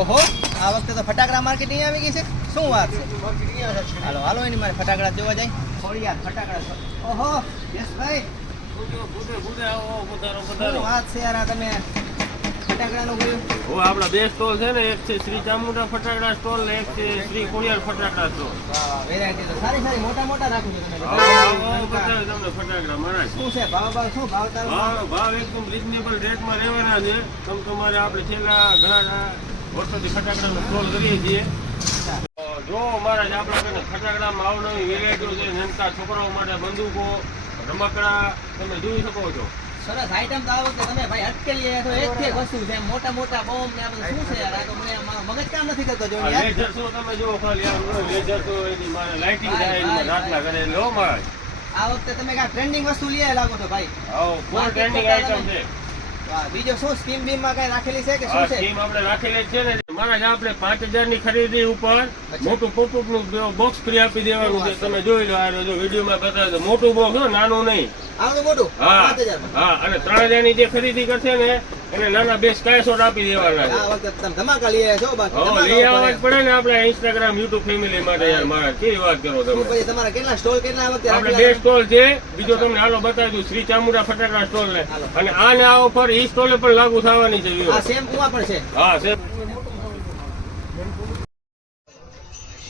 ઓહો, આ વખતે તો ફટાકડા માર્કેટિંગ આવી ગઈ છે. શું વાત છે? હાલો હાલો એની મારે ફટાકડા જોવા જાય. ખોડિયાર ફટાકડા. ઓહો, યશભાઈ. શું વાત છે યાર, આ તમે ફટાકડાનું બોલ્યું? આપડા બે સ્ટોલ છે ને, એક છે શ્રી ચામુંડા ફટાકડા સ્ટોલ ને એક છે શ્રી ખોડિયાર ફટાકડા સ્ટોલ. વેરાયટી તો સારી સારી મોટા મોટા રાખું છું તમે. બતાવે તમને ફટાકડા મારા. શું છે ભાવ શું ભાવ તારો? ભાવ એકદમ રીઝનેબલ રેટમાં રહેવાના છે. તમારે આપણે છેલ્લા ઘણા વર્ષોથી ફટાકડાનો સ્ટોલ કરીએ છીએ. જો મહારાજ આપણા ફટાકડામાં અવનવી વેરાયટીઓ છે. નાના છોકરાઓ માટે બંદૂકો, રમકડા તમે જોઈ શકો છો. સરસ આઈટમ તો આ વખતે તમે ભાઈ અટકેલી તો એક થી વસ્તુ છે. મોટા મોટા બોમ્બ ને આ બધું શું છે યાર? આ તો મને મગજ કામ નથી કરતો. જો યાર લેઝર શો તમે જો ખાલી આ લેઝર તો એની મારે લાઇટિંગ થાય એમાં રાતલા કરે લો મહારાજ. આ વખતે તમે કા ટ્રેન્ડિંગ વસ્તુ લઈ લાગો છો ભાઈ. આવો ફૂલ ટ્રેન્ડિંગ આઈટમ છે. બીજો શું સ્કીમ બીમ માં કઈ રાખેલી છે કે શું છે? સ્કીમ આપણે રાખેલી છે ને મહારાજ. આપણે 5000 ની ખરીદી ઉપર મોટું પોપઅપ નું બોક્સ ફ્રી આપી દેવાનું છે. તમે જોઈ લો, આ જો વિડીયોમાં બતાવે તો મોટું બોક્સ હો, નાનું નહીં. આવડું મોટું? હા 5000 માં. હા, અને 3000 ની જે ખરીદી કરશે ને એને નાના બે સ્કાય શોટ આપી દેવાના છે. આ વખતે તમે ધમાકા લઈ આવ્યા છો બાકી. હા, લઈ આવવા જ પડે ને આપણે ઇન્સ્ટાગ્રામ યુટ્યુબ ફેમિલી માટે યાર. મહારાજ કેવી વાત કરો તમે. પછી તમારા કેટલા સ્ટોલ કેટલા આ વખતે આપણે બે સ્ટોલ છે. બીજો તમને હાલો બતાવી દઉં, શ્રી ચામુંડા ફટાકડા સ્ટોલ ને. અને આને આ ઓફર ઈ સ્ટોલે પણ લાગુ થવાની છે. આ સેમ કુવા પણ છે. હા છે.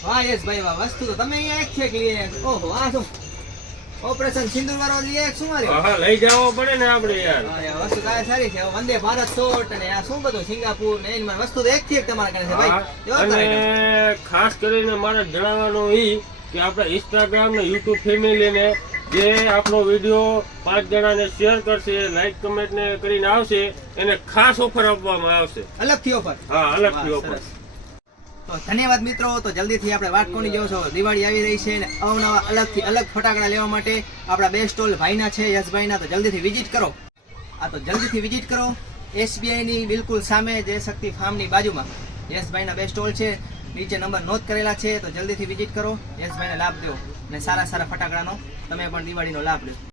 હા યસ ભાઈ વાહ, વસ્તુ તો તમે અહીંયા એક છે કે લઈ આવ્યા. ઓહો, આ શું ઓપરેશન સિંદૂર વાળો લઈ આવ્યા શું મારે? હા, લઈ જવો પડે ને આપણે યાર. હા યાર, વસ્તુ તો સારી છે. વંદે ભારત શોટ અને આ શું બધું સિંગાપુર ને એની વસ્તુ તો એક થી એક તમારા કારણે છે ભાઈ. અને ખાસ કરીને મારે જણાવવાનું ઈ કે આપણે ઇન્સ્ટાગ્રામ ને યુટ્યુબ ફેમિલીને જે આપણો વિડીયો 5 જણાને શેર કરશે, લાઈક કમેન્ટ ને કરીને આવશે, એને ખાસ ઓફર આપવામાં આવશે. અલગથી ઓફર? હા, અલગથી ઓફર. તો ધન્યવાદ મિત્રો. તો જલ્દીથી આપણે વાત કોની જોવો છો, દિવાળી આવી રહી છે ને અવનવા અલગથી અલગ ફટાકડા લેવા માટે આપણા બે સ્ટોલ ભાઈના છે, યશભાઈના. તો જલ્દીથી વિઝિટ કરો. તો જલ્દીથી વિઝિટ કરો. SBI ની બિલકુલ સામે જય શક્તિ ફાર્મની બાજુમાં યશભાઈના બે સ્ટોલ છે. નીચે નંબર નોંધ કરેલા છે. તો જલ્દીથી વિઝિટ કરો, યશભાઈને લાભ દો અને સારા સારા ફટાકડાનો તમે પણ દિવાળીનો લાભ લો.